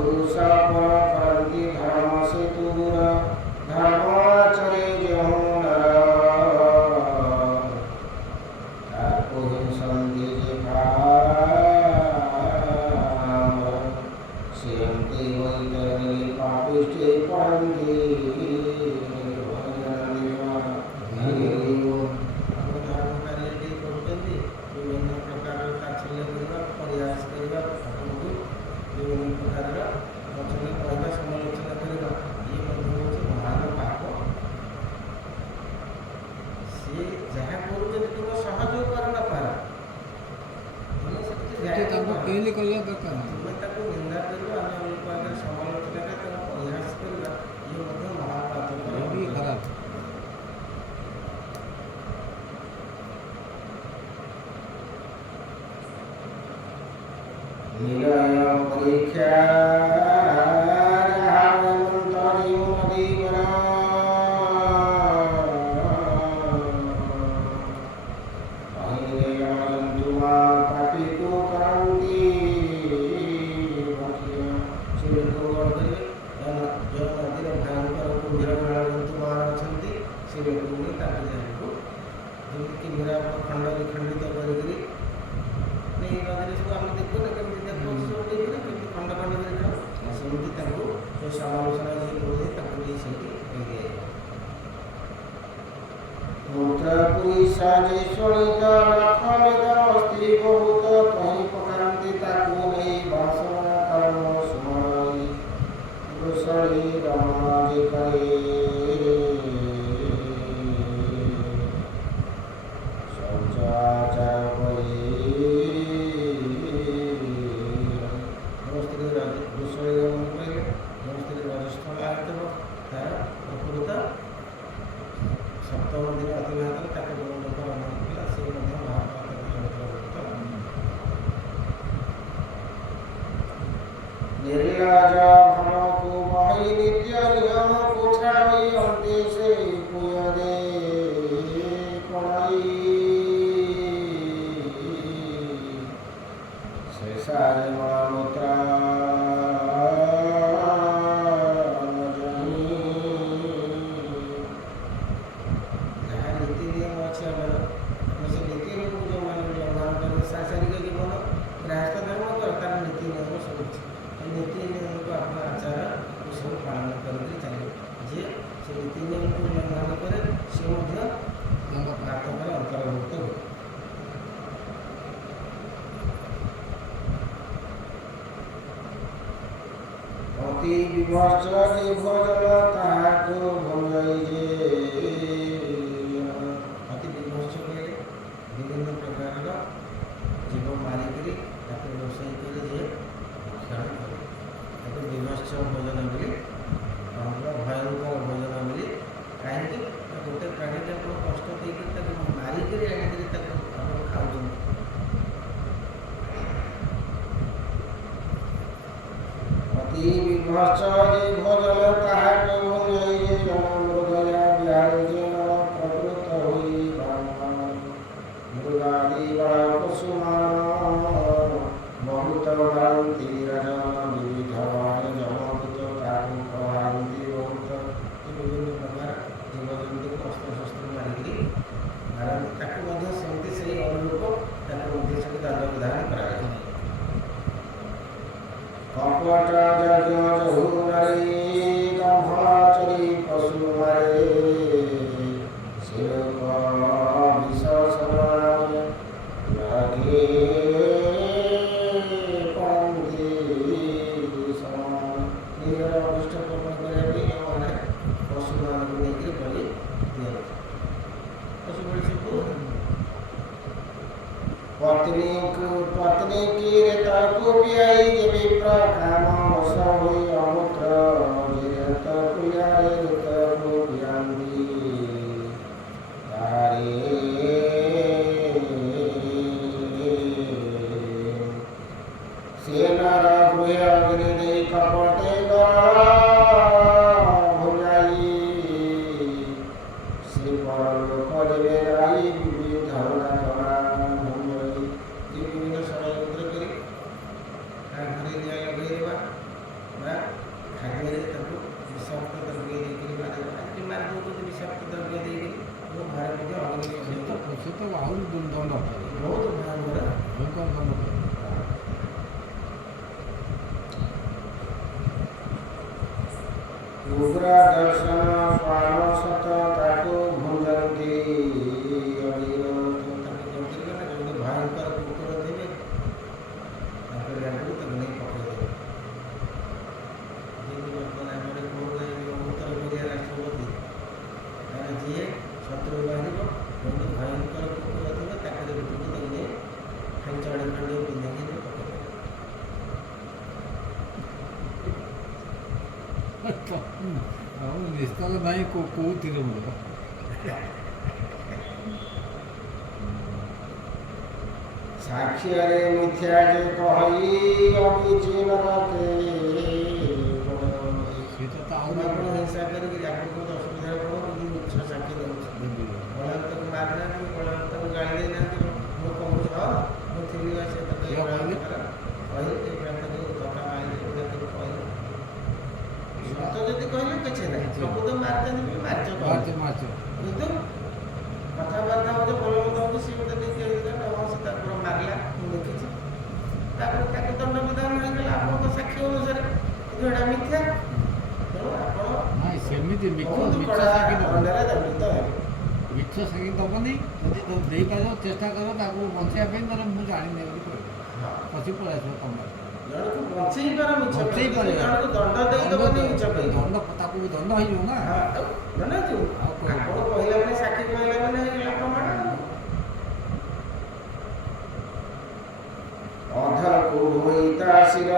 पुरुष पर करंती धर्म से ଉଗ୍ର ଦର୍ଶନ ସ୍ୱାମ ସତ ତାକୁ ଭୁଞ୍ଜନ୍ତି ଅବିରତ। ତାକୁ କ'ଣ କରିବେ ନା ଯେଉଁଠି ଭୟଙ୍କର କୁକୁର ଥିବେ ତାଙ୍କର ଆଗକୁ ତାକୁ ନେଇ ପକାଇଦେବେ। ଯେମିତି ବର୍ତ୍ତମାନ ଆମର କହୁନାହିଁ ଉତ୍ତର କୋରିଆ ରାଷ୍ଟ୍ରପତି ତାର ଯିଏ ଶତ୍ରୁ ବାହାରିବ ଯେଉଁଠି ଭୟଙ୍କର କୁକୁର ଥିବ ତାକୁ ଭିତରକୁ ତାକୁ ନେଇ ଖାଲି ଚଢ଼ି ଖଣ୍ଡି ପିନ୍ଧିକି ପକାଇଦେବେ। ଆଉ ନିସ୍ତାର ନାହିଁ କେଉଁଥିରେ ମୋର ସାକ୍ଷ୍ୟରେ ମିଥ୍ୟା ଯେ କହି ଅବିଚିନର ସେଟା ତ ଆଉ ଆପଣ ହିଂସା କରିକି ଆପଣଙ୍କୁ ଅସୁବିଧାରେ ପଡ଼ କିନ୍ତୁ ମିଛ ସାକ୍ଷୀ ଦେଉଛି। କଳାନ୍ତକୁ ମାରିନାହାନ୍ତି, କଳାନ୍ତକୁ ଗାଳି ଦେଇନାହାନ୍ତି, ମୁଁ କହୁଛି ହଁ ମୁଁ ଥିଲି ବା ସେ ତାକୁ କହିଲେ ଏ ପ୍ରାନ୍ତକୁ ଧକ୍କା ମାରିଲେ ତାକୁ କହିଲେ ସତ ଯଦି କହିଲେ କିଛି ନାହିଁ, ସବୁ ତ ମାରିଛନ୍ତି ମାରିଛ କିନ୍ତୁ କଥାବାର୍ତ୍ତା ହେଉଛି ଭଲ ମନ୍ଦ ହେଉଛି ସିଏ ଗୋଟେ ଦେଖି ସେ ତାକୁ ମାରିଲା ମୁଁ ଦେଖିଛି ତାପରେ ତାକୁ ଦଣ୍ଡ ବିଧାନ ହେଇଗଲା ଆପଣଙ୍କ ସାକ୍ଷୀ ଅନୁସାରେ, କିନ୍ତୁ ଏଇଟା ମିଥ୍ୟା। ତେଣୁ ଆପଣ ସେମିତି ବହୁତ କଡ଼ା ଦଣ୍ଡରେ ଦଣ୍ଡିତ ହେବେ। ମିଛ ସାଙ୍ଗେ ଦେବନି, ଯଦି ଦେଇପାରିବ ଚେଷ୍ଟା କର ତାକୁ ବଞ୍ଚାଇବା ପାଇଁ, ତାହେଲେ ମୁଁ ଜାଣିନି ବୋଲି କହିବି ପଛିି ପଳେଇ ଆସିବ ତମ ଜଣକୁ ବଞ୍ଚେଇ ପାର ମିଛ ବଞ୍ଚେଇ ପାରିବ, ଜଣକୁ ଦଣ୍ଡ ଦେଇଦେବନି ମିଛ କହିବ। ଦଣ୍ଡ ତାକୁ ଦଣ୍ଡ ହେଇଯିବ ନା। ଜଣାନ୍ତୁ ଆପଣ କହିଲା ମାନେ ସାକ୍ଷୀ କହିଲା ମାନେ ହେଇଗଲା ପ୍ରମାଣ। ଅଧକୁ ହୋଇ ତା ଶିର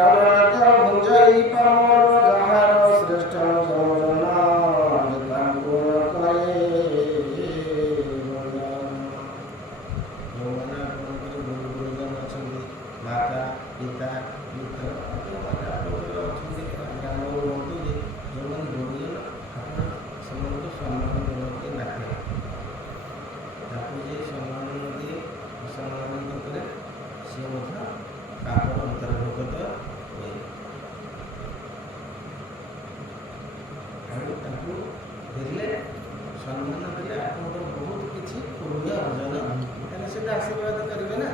ଭୁଞ୍ଜାଇ ପାମର ଯାହାର ଶ୍ରେଷ୍ଠ ଜନ ତାଙ୍କୁ କହେ ଯେଉଁମାନେ ଆପଣଙ୍କର ଗୁରୁଜନ ଅଛନ୍ତି, ମାତା ପିତା ମିତ୍ର ଯେଉଁମାନେ ଆପଣଙ୍କର ଅଛନ୍ତି ଗ୍ରାମରୁ ରୁହନ୍ତୁ, ଯେ ଯେଉଁମାନେ ଗୁରୁଜନ ଆପଣ ସେମାନଙ୍କୁ ସମ୍ମାନ ଦେବାକୁ ନାକେ ତାକୁ ଯେ ସମ୍ମାନ ନ ଦିଏ ଅସମ୍ମାନ କରେ ସିଏ ମଧ୍ୟ ପାପର ଅନ୍ତର୍ଭୁକ୍ତ ହୁଏ। ଆଉ ତାଙ୍କୁ ଦେଲେ ସମ୍ମାନ ଦେଲେ ଆପଣଙ୍କର ବହୁତ କିଛି ପୁଣ୍ୟ ଅର୍ଜନ, କାହିଁକିନା ସେଇଟା ଆଶୀର୍ବାଦ କରିବେ ନା।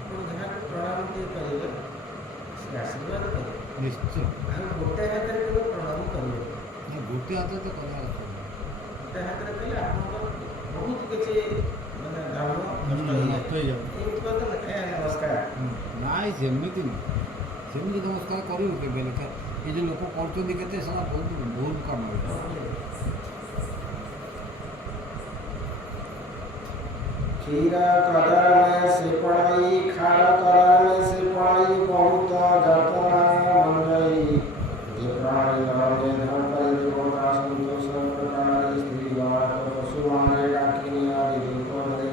ଆପଣ ଯାହାକୁ ପ୍ରଣାମ ଟିକେ କରିବେ ସେ ଆଶୀର୍ବାଦ କରିବେ ନିଶ୍ଚୟ। ଆଉ ଗୋଟେ ହାତରେ କେବେ ପ୍ରଣାମ କରିବେ, ଗୋଟେ ହାତ ତ କଥା ଗୋଟେ ହାତରେ କଲେ ଆପଣଙ୍କର ବହୁତ କିଛି ମାନେ ଧର୍ମ ନଷ୍ଟ ହେଇଯାଏ। ଏମିତି କହିଦେଲେ ନମସ୍କାର ନାଇଁ ସେମିତି ନୁହେଁ, ସେମିତି ନମସ୍କାର କରିବୁ କେବେ ଲେଖା ଏ ଯେଉଁ ଲୋକ କରୁଛନ୍ତି କେତେ ସାରା ବହୁତ ବହୁତ କାମ କ୍ଷୀର କଦମ ସେ ପଡ଼ାଇ ଖାର କଦମ ସେ ପଡ଼ାଇ ବହୁତ ଯତ୍ନ ଭଞ୍ଜାଇ ଯେ ପ୍ରାଣୀ ଧର୍ମେ ଧର୍ମ ଦେବତା ସନ୍ତୋଷ ପ୍ରକାର ସ୍ତ୍ରୀ ବାଳକ ପଶୁମାନେ ଡାକିନି ଆଦି ବିପଦରେ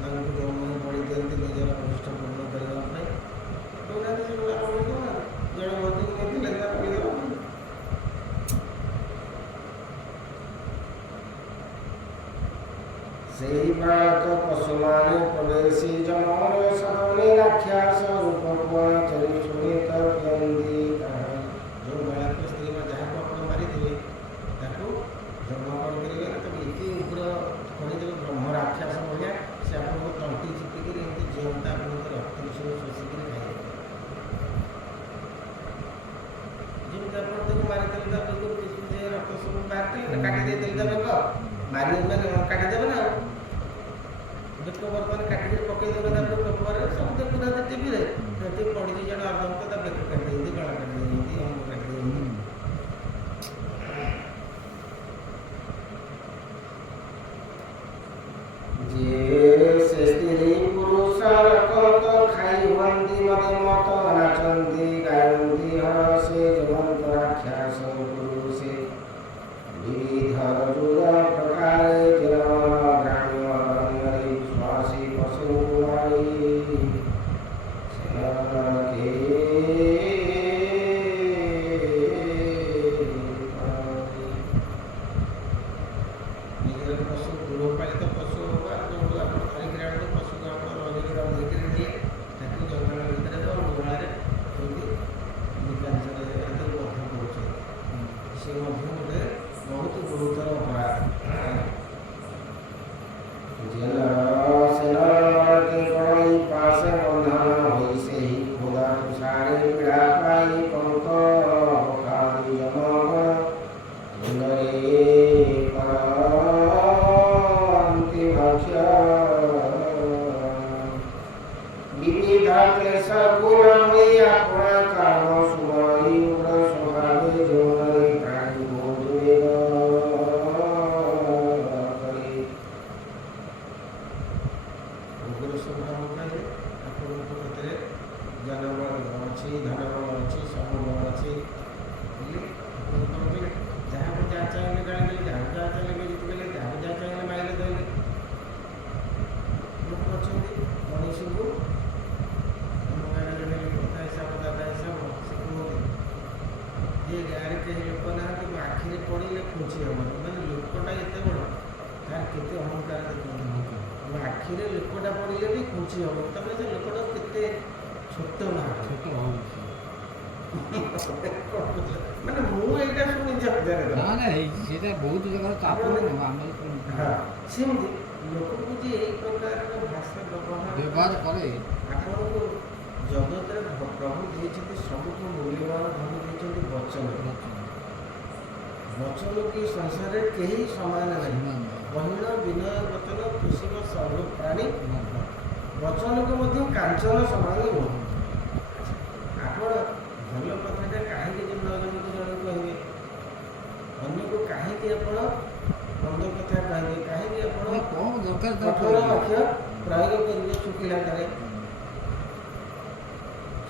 ତାଙ୍କୁ ଯେଉଁମାନେ ବଳି ଦିଅନ୍ତି ନିଜର ଅଭିଷ୍ଟ ପୂର୍ଣ୍ଣ କରିବା ପାଇଁ କହୁନାହାନ୍ତି ସେଗୁଡ଼ା ବଳି ଦେଉନାହାନ୍ତି, ଜଣେ ମନ୍ଦିକୁ ନେଇଥିଲେ ତା ବଳି ଦେବା ପାଇଁ। ସେହି ବାଳକ ପଶୁମାନେ ପ୍ରବେଶୀ ଜମର ସଦନେ ରାକ୍ଷାସ ରୂପ ଶୁଣିତ ପିଅନ୍ତି। ଯେଉଁ ବାଳକ ସ୍ତ୍ରୀ ବା ଯାହାକୁ ଆପଣ ମାରିଥିବେ ତାକୁ ଜନ୍ମ କରିପାରିବେ ନା, ତାକୁ ଏତେ ଉଗ୍ର କହିଦେବେ ବ୍ରହ୍ମ ରାକ୍ଷାସ ଭଳିଆ ସେ ଆପଣଙ୍କୁ ତଣ୍ଟି ଚିପିକିରି ଏମିତି ଜିଅନ୍ତା ଆପଣଙ୍କ ରକ୍ତ ସବୁ ଶୋଷିକିରି ଖାଇବେ। ଯେମିତି ଆପଣ ତାକୁ ମାରିଦେଲେ ତା ବେକରୁ ରକ୍ତ ସବୁ ବାହାରିଥିଲେ କାଟି ଦେଇଦେଲେ ତା ବେକ ମାରି ମାନେ କାଟିଦେବେ ନା ଆଉ ବେକ ବର୍ତ୍ତମାନ କାଟିକିରି ପକେଇଦେବେ ତାପରେ ପେପରରେ ସବୁ ଦେଖୁନାହାନ୍ତି ଟିଭିରେ ସେଠି ପଡ଼ିଛି ଜଣେ ଅର୍ଦ୍ଧଭକ୍ତ ତା ବେକ କାଟି ଦିଅନ୍ତି, ଗଳା କାଟି ଦିଅନ୍ତି, ଅଙ୍ଗ କାଟି ଦିଅନ୍ତି। ଯିଏ ସେ ସ୍ତ୍ରୀ ପୁରୁଷର କତ ଖାଇ ହୁଅନ୍ତି ମତେ ମତ ନାଚନ୍ତି ଗାୟନ୍ତି ହରସେ ଜୀବନ୍ତ ରାକ୍ଷାସ ପୁରୁଷେ ବିବିଧ ରଜୁର ପ୍ରକାରେ କିରଣ ଗ୍ରାମ୍ୟ ରଣ୍ୟରେ ବିଶ୍ୱାସୀ ପଶୁ ମାରି ଯିଏ ଗାଁରେ କେହି ଲୋକ ନାହାନ୍ତି ମୋ ଆଖିରେ ପଡ଼ିଲେ ଖୁଞ୍ଚି ହେବନି ମାନେ ଲୋକଟା ଏତେ ବଡ଼ ତାର କେତେ ଅହଙ୍କାର ଦେଖନ୍ତୁ ମୋ ଆଖିରେ ଲୋକଟା ପଡ଼ିଲେ ବି ଖୁଞ୍ଚି ହେବ ତାପରେ ସେ ଲୋକଟା କେତେ ଛୋଟ ନା ଛୋଟ ହେଉଛି ମାନେ ମୁଁ ଏଇଟା ଶୁଣିଛି ହଜାରେ ନା ନା ହେଇଛି ସେଇଟା ବହୁତ ଜାଗାରେ ତାପରେ ଆମର ହଁ ସେମିତି ଲୋକଙ୍କୁ ଯେ ଏଇ ପ୍ରକାରର ଭାଷା ବ୍ୟବହାର କରେ ଆପଣଙ୍କୁ ଜଗତରେ ପ୍ରଭୁ ଦେଇଛନ୍ତି ସବୁଠୁ ମୂଲ୍ୟବାନ ଧନ ଦେଇଛନ୍ତି ବଚନ ବଚନ କି ସଂସାରରେ କେହି ସମାନ ନାହିଁ ମହିଳ ବିନୟ ବଚନ କୃଷିକ ସର୍ବ ପ୍ରାଣୀ ବଚନକୁ ମଧ୍ୟ କାଞ୍ଚନ ସମାନ ନୁହଁ ଆପଣ ଭଲ କଥାଟା କାହିଁକି ନ ଜଣକୁ ଜଣେ କହିବେ ଅନ୍ୟକୁ କାହିଁକି ଆପଣ ମନ୍ଦ କଥା କହିବେ କାହିଁକି ଆପଣ କ'ଣ ଦରକାର କଠୋର ବାକ୍ୟ ପ୍ରୟୋଗ କରିବେ ଶୁଖିଲାଟାରେ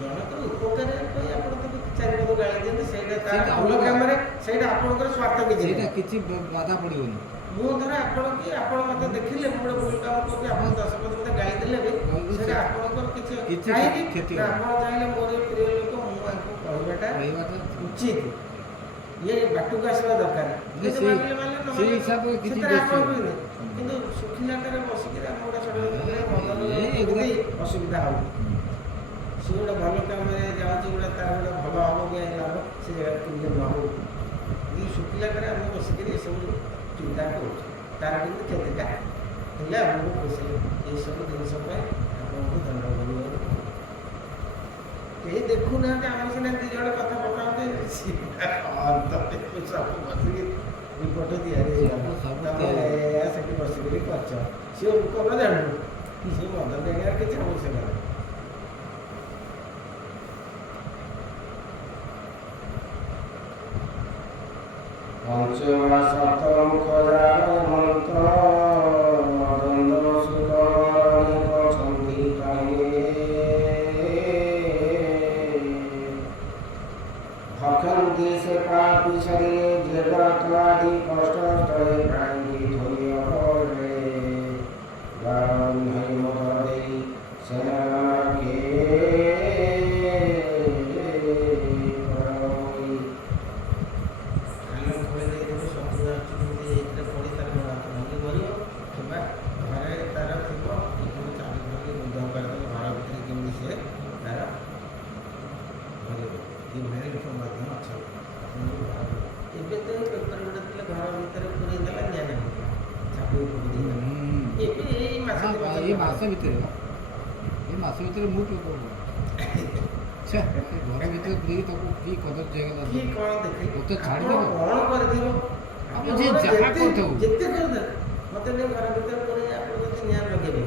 ଜଣଙ୍କର ଉପକାର ପାଇଁ ଆପଣ ତାକୁ ଚାରି ପଦ ଗାଳି ଦିଅନ୍ତି ସେଇଟା ତାର ଭଲ କାମରେ ସେଇଟା ଆପଣଙ୍କର ସ୍ୱାର୍ଥ କିଛି ସେଇଟା କିଛି ବାଧା ପଡ଼ିବନି ମୁଁ ଧର ଆପଣ କି ଆପଣ ମୋତେ ଦେଖିଲେ ମୁଁ ଗୋଟେ ଭୁଲ କାମ କରୁଛି ଆପଣ 10 ପଦ ମୋତେ ଗାଳି ଦେଲେ ବି ସେଇଟା ଆପଣଙ୍କର କିଛି କାହିଁକି ନା ଆପଣ ଚାହିଁଲେ ମୋର ଏ ପ୍ରିୟ ଲୋକ ମୁଁ ଆଙ୍କୁ କହିବାଟା ଉଚିତ ଇଏ ବାଟକୁ ଆସିବା ଦରକାର ସେଇ ହିସାବରେ କିଛି କିନ୍ତୁ ଶୁଖିଲାଟାରେ ବସିକିରି ଆମେ ଗୋଟେ ଅସୁବିଧା ହେବ ସେ ଗୋଟେ ଭଲ କାମରେ ଯାଉଛି ଗୋଟେ ତାର ଗୋଟେ ଭଲ ହେବ କି ଲାଭ ସେ ଜାଗାରେ କେମିତି ନ ହେବ ଏଇ ଶୁଖିଲାଟାରେ ଆମେ ବସିକିରି ଏସବୁ ଚିନ୍ତା କରୁଛୁ ତାର କିନ୍ତୁ କ୍ଷତିଟା ହେଲେ ଆମକୁ ଖୁସି ଏଇସବୁ ଜିନିଷ ପାଇଁ ଆପଣଙ୍କୁ ଦଣ୍ଡ କରିବାକୁ କେହି ଦେଖୁନାହାନ୍ତି ଆମର ସିନା 2 ଜଣ କଥା ପକାଉଛନ୍ତି ସବୁ ବସିକି ରିପୋର୍ଟ ତିଆରି ହେଇଗଲା ସେଠି ବସିକିରି କରିଛ ସିଏ ଲୋକ ଜାଣୁ ସିଏ ମଦ ଦେବାର କିଛି ଆବଶ୍ୟକ ନାହିଁ ପଞ୍ଚମା ସପ୍ତମ ଖଜାର ମନ୍ତ୍ର ଦ୍ୱନ୍ଦ୍ୱ ସୁଖ ଅଛନ୍ତି ଭକ୍ଷନ୍ତି ସେ ପାପି ଶରୀରେ ଜଗତ୍ୱାଦି କଷ୍ଟ ସ୍ଥଳେ ପ୍ରାଣୀ ଧୋଇ ଅପରେ ଗାନ୍ଧୀ ମଦ ଦେଇ ସେନାକେ ଏବେ ତ ପେପର ଗୋଟେ ଥିଲେ ଘର ଭିତରେ ପୁରେଇ ଦେଲା ନିଆଁ ନାହିଁ ଛାପି ଏବେ ଏଇ ମାସ ଭିତରେ ମୁଁ ଘର ଭିତରେ ପୁରେଇ ତାକୁ କି କଦର୍ଯ୍ୟ ହେଇଗଲା କି କ'ଣ ଦେଖି ମୋତେ ଛାଡ଼ିଦେବ କ'ଣ କରିଥିବ ଆପଣ ଯେ ଯାହା କରିଥାଉ ଯେତେ କରିଦେବେ ମୋତେ ଟିକେ ଘର ଭିତରେ ପୁରେଇ ଆପଣ ଯଦି ନିଆଁ ଲଗେଇବେ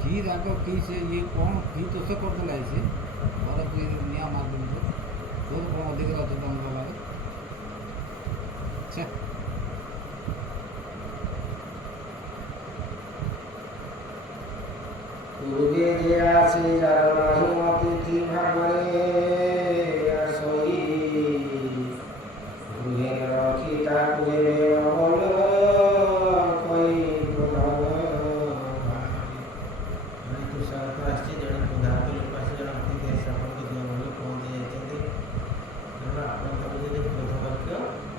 କି ରାଗ କି ସେ ଇଏ କ'ଣ କି ଦୋଷ କରିଦେଲା ସେ ଘର ନିଆଁ ମାରିଦେଲି ତୋର କ'ଣ ଅଧିକାର ଅଛି ତମ ଦବାରେ ପୂର୍ବେ ଯେ ଆସି ଯାର ନାହିଁ ଅତିଥି ଭାବରେ ଆସଇ ଗୃହେ ରଖି ତାକୁ ଯେବେ ଅବଲ କହି ତୁଷାର ଆସିଛି ଜଣେ ପ୍ରଧାନ ଲୋକ ଆସି ଜଣେ ଅତିଥି ଆସି ଆପଣଙ୍କ ଦିନ ଭଲ ପହଞ୍ଚି ଯାଇଛନ୍ତି ତେଣୁ ଆପଣ ତାକୁ ଯଦି କ୍ରୋଧ ବାକ୍ୟ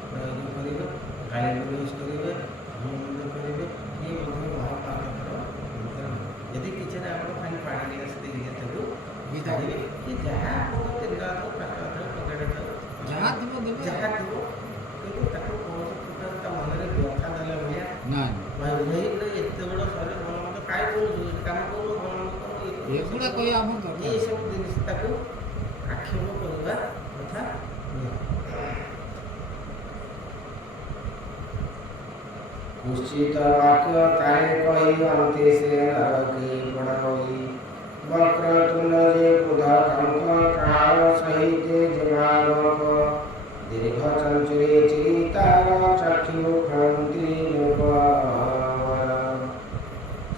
ପ୍ରୟୋଗ କରିବେ ଗାଳି ଗୁଲଜ କରିବେ ଭଲମନ୍ଦ କରିବେ ଇଏ ମଧ୍ୟ ମହାପାତକର ଯଦି କିଛି ନା ଆପଣ ଖାଲି ପାଣି ନେଇ ଆସି ଦେଇକି ଯେତେକୁ ଛାଡ଼ିବେ କି ଯାହା ଆପଣଙ୍କ ତେଲ ଥାଉ ପାଟ ଥାଉ ପକେଟ ଥାଉ ଯାହା ଥିବ କିନ୍ତୁ ତାକୁ କୌଣସି ପ୍ରକାର ତା ମନରେ ବ୍ୟଥା ଦେଲା ଭଳିଆ ଭାଇ ଗୋଟେ ଏତେ ବଡ଼ ଶରୀର ଭଲ ମନ୍ଦ କାହିଁ କରୁଛୁ କାମ କରୁନୁ ଭଲ ମନ୍ଦ କରୁନୁ ଏଗୁଡ଼ା କହି ଆମର ଏସବୁ ଜିନିଷ ତାକୁ ଆକ୍ଷେପ କରିବା କଥା ନୁହେଁ ନିଶ୍ଚିତ ବାକ୍ୟ କାଳେ କହି ଅନ୍ତେ ସେ ନରକେ ପଡ଼ଇ ବକ୍ରତୁଣ୍ଡ ଯେ କ୍ରୋଧ କଙ୍କ କାଳ ସହିତେ ଜବାବକ ଦୀର୍ଘ ଚଞ୍ଚୁରେ ଚିରି ତାର ଚକ୍ଷୁ ଖନ୍ତି ଲୋକ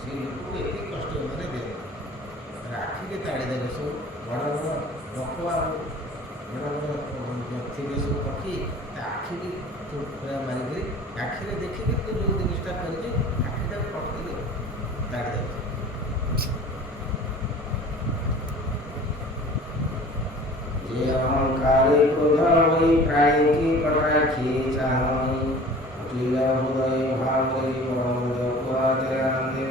ସେ ଲୋକକୁ ଏତେ କଷ୍ଟ ମାନେ ଦେବେ ଆଖିରେ ତାଡ଼ି ଦେବେ ସବୁ ବଡ଼ ବଡ଼ ଲୋକ ଆଉ ବଡ଼ ବଡ଼ ଥିବେ ସବୁ ପକ୍ଷୀ ତା ଆଖିକି ପୁରା ମାରିକିରି ଆଖିରେ ଦେଖିକି ତୁ ଯେଉଁ ଜିନିଷଟା କରିଛୁ ଆଖିଟାକୁ ପକେଇକି ତାଡ଼ି ଦେବେ যে অহংকারে ক্রোধ হই প্রাণীকে কটাক্ষে চাহনি কুটিল হৃদয়ে ভাবে পরমদ কুয়াতে আনন্দে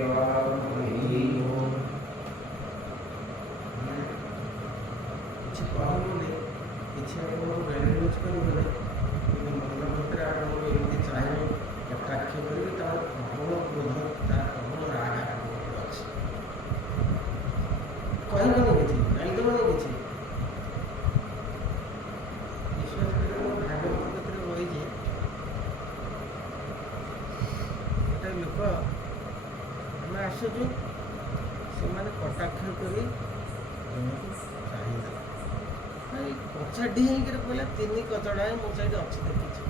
କିଛି କହିବନି କିଛି ଆପଣଙ୍କୁ ଗାଳି ୟୁଜ୍ କରିବେନି କିନ୍ତୁ ମନ ଭିତରେ ଆପଣଙ୍କୁ ଏମିତି ଚାହିଁବ କଟାକ୍ଷ କରିବେ ତାର ପ୍ରବଳ କ୍ରୋଧ ତାର ପ୍ରବଳ ରାଗ ଆପଣଙ୍କର ଅଛି କହିବନି କିଛି ଗାଳି ଦେବନି କିଛି ବିଶ୍ୱାସ କରିବେ ମୁଁ ଭାଗବତ କତିରେ ରହିଛି ଗୋଟେ ଲୋକ ଆମେ ଆସୁଛୁ ସେମାନେ କଟାକ୍ଷ କରି ଜଣକୁ ଚାହିଁଦେଲା ଭାଇ କଚା ଡିହେଇକିରି କହିଲା 3 କଚଡ଼ା ମୁଁ ସେଇଠି ଅଛି ଦେଖିଛି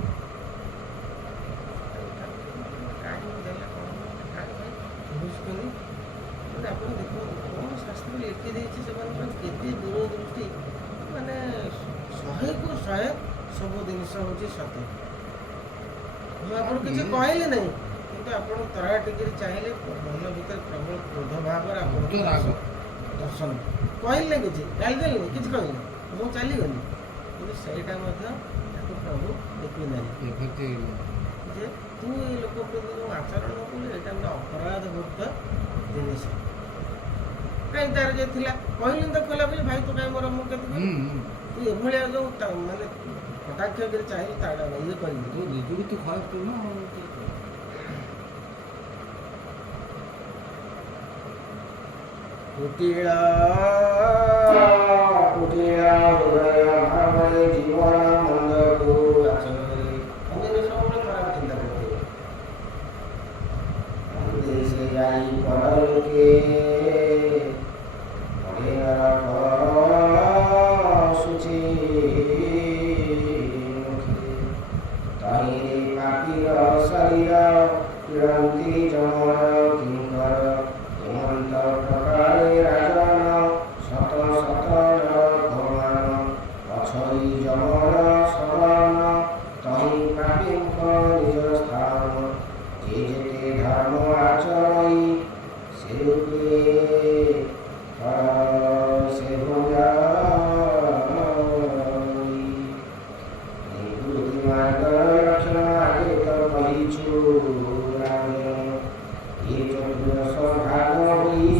କାହିଁକି ଦେଲା କ'ଣ ବୁଝୁଛନ୍ତି ମାନେ ଆପଣ ଦେଖନ୍ତୁ କ'ଣ ଶାସ୍ତ୍ର ଲେଖି ଦେଇଛି ସେମାନଙ୍କର କେତେ ଦୂରଦୃଷ୍ଟି ମାନେ 100କୁ 100 ସବୁ ଜିନିଷ ହେଉଛି ସତ୍ୟ ମୁଁ ଆପଣ କିଛି କହିଲେ ନାହିଁ କିନ୍ତୁ ଆପଣ ତରା ଟିକିରି ଚାହିଁଲେ ମନ ଭିତରେ ପ୍ରବଳ କ୍ରୋଧ ଭାବରେ ଆପଣ ଦର୍ଶନ କହିଲେ କିଛି ଗାଳି ଦେଲେନି କିଛି କହିଲେ ମୁଁ ଚାଲିଗଲି କିନ୍ତୁ ସେଇଟା ମଧ୍ୟ ତାକୁ ପ୍ରଭୁ ଦେଖି ନାହିଁ ଯେ ତୁ ଏ ଲୋକ ପ୍ରତି ଯେଉଁ ଆଚରଣ କଲୁ ଏଇଟା ଗୋଟେ ଅପରାଧଭୁକ୍ତ ଜିନିଷ କାହିଁକି ତାର ଯେ ଥିଲା କହିଲି ତ କହିଲା ବୋଲି ଭାଇ ତୁ କାହିଁ ମୋର ମୁଁ କେତେ ତୁ ଏଭଳିଆ ଯେଉଁ ମାନେ କଟାକ୍ଷ କରି ଚାହିଁଲୁ ତାଟା ଇଏ କରିବି ତୁ ନିଜକୁ ତୁ ଖରାପ କରୁ ନା କୁଟିଳ ହୃଦୟ ଭାବରେ ଜୀବନ ମନ୍ଦକୁ ଆଚରି ଅନ୍ୟ ସବୁବେଳେ ଖରାପ ଚିନ୍ତା କରୁଥିବେ ସେ ଯାଇ ପରଲୋକେ ଶୁଚି ତହିଁରେ ପାପୀର ଶରୀର ପୀଡ଼ନ୍ତି ଜମର କିଙ୍କର ହେମନ୍ତ ପ୍ରକାରେ ରାଜନ ଶତ ଶତର ଭଗବାନ ଅଛଇ ଜମର ସବନ ତହିଁ ପାପୀଙ୍କ ନିଜ ସ୍ଥାନ ଯେ ଯେତେ ଧର୍ମ ଆଚରଇ ସେ ରୂପେ ସେ ନିବୃତ୍ତି ମାର୍ଗର ଲକ୍ଷଣ ଆଗେ ତ କହିଛୁ ରାମ ଏ ଚତୁର୍ଦଶ ଭାଗ ହୋଇ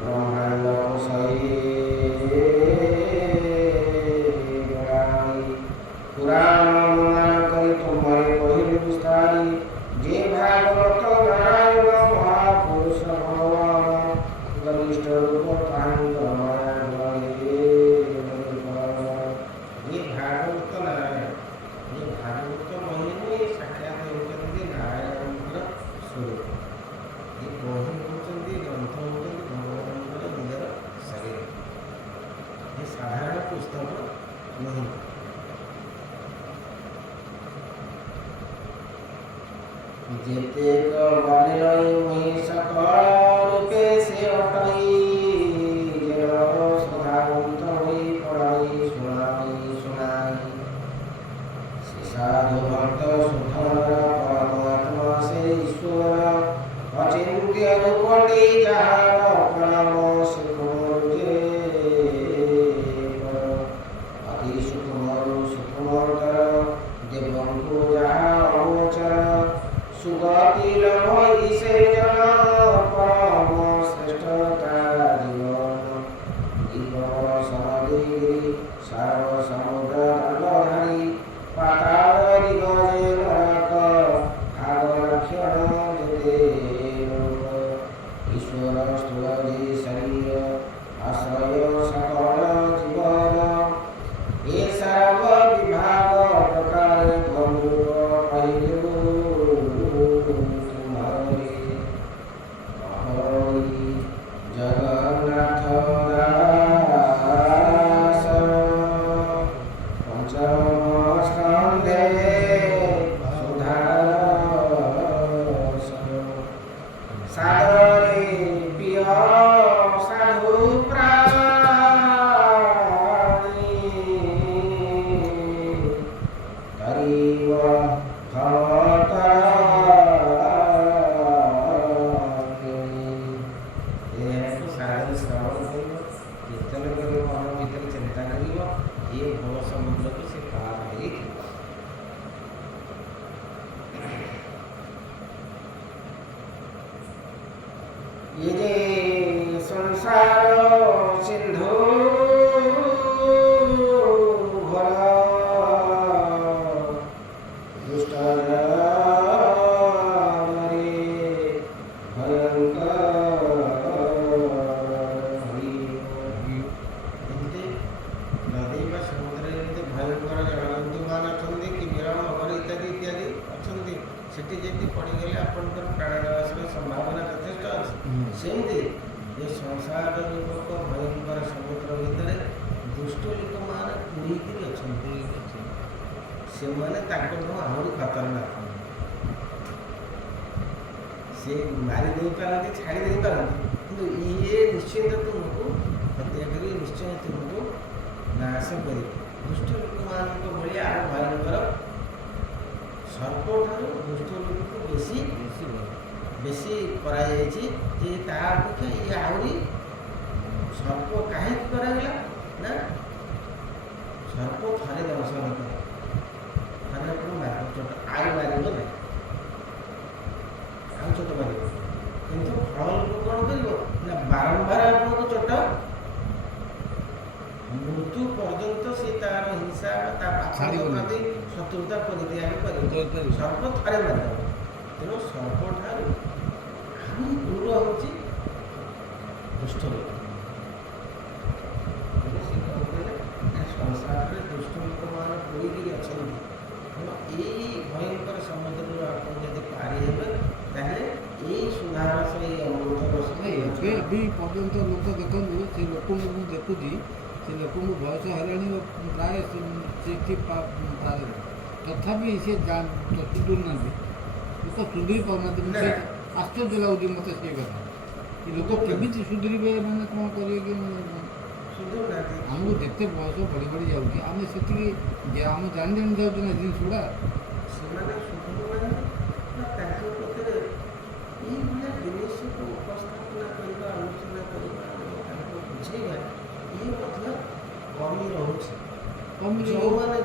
ବ୍ରହ୍ମାଣ୍ଡ ପୁରାଣ ଅନୁମାନ କରି ତୁମରେ କହିଲୁ ବିସ୍ତାରି ଯେ ଭାଗବତ ନାରାୟଣ ମହାପୁରୁଷ ଭଗବାନ ଗରିଷ୍ଠ ରୂପ ତାଙ୍କ ये भागवत नारायण ये भागवत महिमा ये साक्षात होती नारायण स्वरूप ये बही होती ग्रंथ होती भगवान निजर शरीर ये साधारण पुस्तक नहीं जेतेक बनेलई मुहि सकल रूपे से अटई जेन सदावंत होई पढ़ाई सुनाई से साधु भक्त सुधर परमात्मा से ईश्वर अचिंत्य रूपटी जाହାର प्रणाम से जे अति सुकुमर देवଙ୍କୁ ଯାହା ଅଗୋଚର ସୁଗତି ଲଭ ସେ ଜନ ସମୁଦ୍ରକୁ ସେ ପାର ହେଇଥିଲା। ये जे संसार सिंधु भरा दुष्ट मरे भयंकर एमती नदी बा समुद्र एमती भयंकर जलजंतु मान अछंती कि बिराम मगर इत्यादि इत्यादि अछंती सेठी जेती पड़गले आपनकर प्राणनाशर संभावना यथेष्ट अछि। सेमती ये संसार लोक भयंकर समुद्र भितर दुष्ट लोक मान पुरीकिरी अछंती से माने तांको आहुरी खतरनाक से मारी दे पारती छाड़ी दे पारती किंतु ये निश्चिंत तुमको हत्या करी निश्चय तुमको नाश करी दुष्ट लोक मान भली आ भयंकर सर्प ठारू दुष्ट लोक को बेसी बेसी कराଯାଇଛି ଯେ ତା ଅପେକ୍ଷା ଇଏ ଆହୁରି ସର୍ପ କାହିଁକି କରାଗଲା ନା ସର୍ପ ଥରେ ଦଂଶନ କରେ ଥରେ ଆପଣ ମାରିବ ଚୋଟ ଆଉ ମାରିବ ନାହିଁ ଆଉ ଚୋଟ ମାରିବ କିନ୍ତୁ ଫଳ ଲୋକ କ'ଣ କରିବ ନା ବାରମ୍ବାର ଆପଣଙ୍କ ଚୋଟ ମୃତ୍ୟୁ ପର୍ଯ୍ୟନ୍ତ ସେ ତାର ହିଂସା ବା ତା ପାଖ ପ୍ରତି ଶତ୍ରୁତା ପରିତ୍ୟାଗ କରିବ ସର୍ପ ଥରେ ମାରିଦେବ ତେଣୁ ସର୍ପ ଠାରୁ ଆହୁରି କ୍ରୂର ହେଉଛି ଦୁଷ୍ଟ ଲୋକ ସେ କ'ଣ କହିଲେ ନା ସଂସାରରେ ଦୁଷ୍ଟ ଲୋକମାନେ ପୋଡ଼ିକିରି ଅଛନ୍ତି ତେଣୁ ଏଇ ଭୟଙ୍କର ସମୁଦ୍ରରୁ ଆପଣ ଯଦି ପାରି ହେବେ ତାହେଲେ ଏଇ ସୁଧାରସ ଏଇ ଅମୃତ ରସ ଏବେ ବି ପର୍ଯ୍ୟନ୍ତ ଲୋକ ଦେଖନ୍ତୁ ସେ ଲୋକଙ୍କୁ ମୁଁ ଦେଖୁଛି ସେ ଲୋକଙ୍କୁ ବୟସ ହେଲାଣି ପ୍ରାୟ 65 ତଥାପି ସେ ସୁଧୁରୁନାହାନ୍ତି ଲୋକ ସୁଧୁରି ପାରୁନାହାନ୍ତି ସେ ଆଶ୍ଚର୍ଯ୍ୟ ଲାଗୁଛି ମୋତେ ସେଇ କଥା ଏ ଲୋକ କେମିତି ସୁଧୁରିବେ ମାନେ କ'ଣ କରିବେ କି ସୁଧୁରୁନାହାନ୍ତି ଆମକୁ ଯେତେ ବୟସ ବଢ଼ି ବଢ଼ି ଯାଉଛି ଆମେ ସେତିକି ଆମେ ଜାଣି ଯାଉଛୁ ନା ଜିନିଷ ଗୁଡ଼ା ସେମାନେ ସୁଧୁରୁନାହାନ୍ତି ନା ତାଙ୍କ ପ୍ରତି ଏଇଭଳିଆ ଜିନିଷକୁ ଉପସ୍ଥାପନା କରିବା ଆଲୋଚନା କରିବା ତାଙ୍କୁ ବୁଝେଇବା ଇଏ ମଧ୍ୟ କମି ରହୁଛି ଯେଉଁମାନେ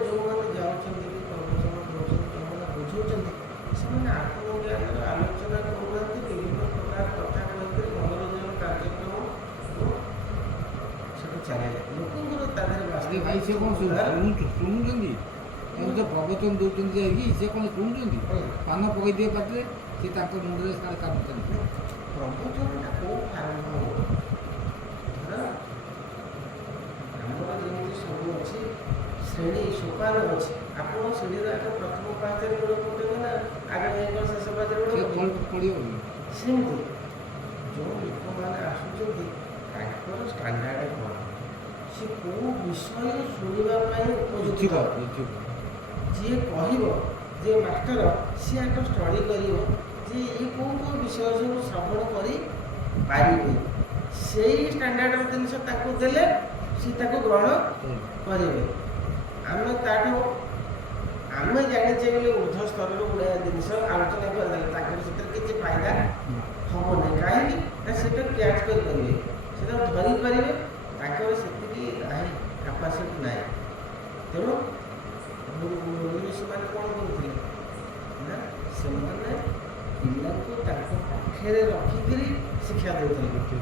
ଯାଉଛନ୍ତି ବି ପ୍ରବଚନ କରୁଛନ୍ତି ଯେଉଁମାନେ ବୁଝାଉଛନ୍ତି ସେମାନେ ଆତ୍ମଜ୍ଞାନର ଆଲୋଚନା କରୁନାହାନ୍ତି ବିଭିନ୍ନ ପ୍ରକାର କଥା କହିକରି ମନୋରଞ୍ଜନ କାର୍ଯ୍ୟକ୍ରମ ସେଠୁ ଚାଲିଯାଏ ଲୋକଙ୍କର ତା ଦେହରେ ଭାଇ ସେ କ'ଣ ଶୁଣୁଛନ୍ତି ତାଙ୍କୁ ତ ପ୍ରବଚନ ଦେଉଛନ୍ତି ଯାଇକି ସେ କ'ଣ ଶୁଣୁଛନ୍ତି ପାନ ପକାଇ ଦିଏ ପାଟିରେ ସେ ତାଙ୍କ ମୁଣ୍ଡରେ ସାଡ଼େ କାଟୁଛନ୍ତି ପ୍ରବଚନଟା କେଉଁଠୁ ଆରମ୍ଭ ହେବ ଧର ଆମର ଯେମିତି ସବୁ ଅଛି ଶ୍ରେଣୀ ସୋପାନ ଅଛି ଆପଣ ଶ୍ରେଣୀର ଆଗ ପ୍ରଥମ ପାହାଚରେ ଗୋଡ଼ ପକେଇବେ ନା ଆଗ ଯାଇକି ଶେଷ ପାହାଚରେ ଗୋଡ଼ ପଡ଼ିବ ସେମିତି ଯେଉଁ ଲୋକମାନେ ଆସୁଛନ୍ତି ତାଙ୍କର ଷ୍ଟାଣ୍ଡାର୍ଡ଼ କ'ଣ ସେ କେଉଁ ବିଷୟ ଶୁଣିବା ପାଇଁ ଉପଯୁକ୍ତ ଯିଏ କହିବ ଯେ ମାଷ୍ଟର ସିଏ ଆଗ ଷ୍ଟଡ଼ି କରିବ ଯେ ଇଏ କେଉଁ ବିଷୟ ସବୁ ଶ୍ରବଣ କରି ପାରିବେ ସେଇ ଷ୍ଟାଣ୍ଡାର୍ଡ଼ର ଜିନିଷ ତାକୁ ଦେଲେ ସିଏ ତାକୁ ଗ୍ରହଣ କରିବେ ଆମେ ତାଠୁ ଆମେ ଜାଣିଛେ ବୋଲି ଉର୍ଦ୍ଧ୍ୱ ସ୍ତରରୁ ଗୁଡ଼ାଏ ଜିନିଷ ଆଲୋଚନା କରିଦେଲେ ତାଙ୍କର ସେଥିରେ କିଛି ଫାଇଦା ହେବ ନାହିଁ କାହିଁକି ନା ସେଟା କ୍ୟାଚ୍ କରିପାରିବେ ସେଟା ଧରିପାରିବେ ତାଙ୍କର ସେତିକି ନାହିଁ କାପାସିଟି ନାହିଁ ତେଣୁ ସେମାନେ କ'ଣ କରୁଥିଲେ ନା ସେମାନେ ପିଲାଙ୍କୁ ତାଙ୍କ ପାଖରେ ରଖିକିରି ଶିକ୍ଷା ଦେଉଥିଲେ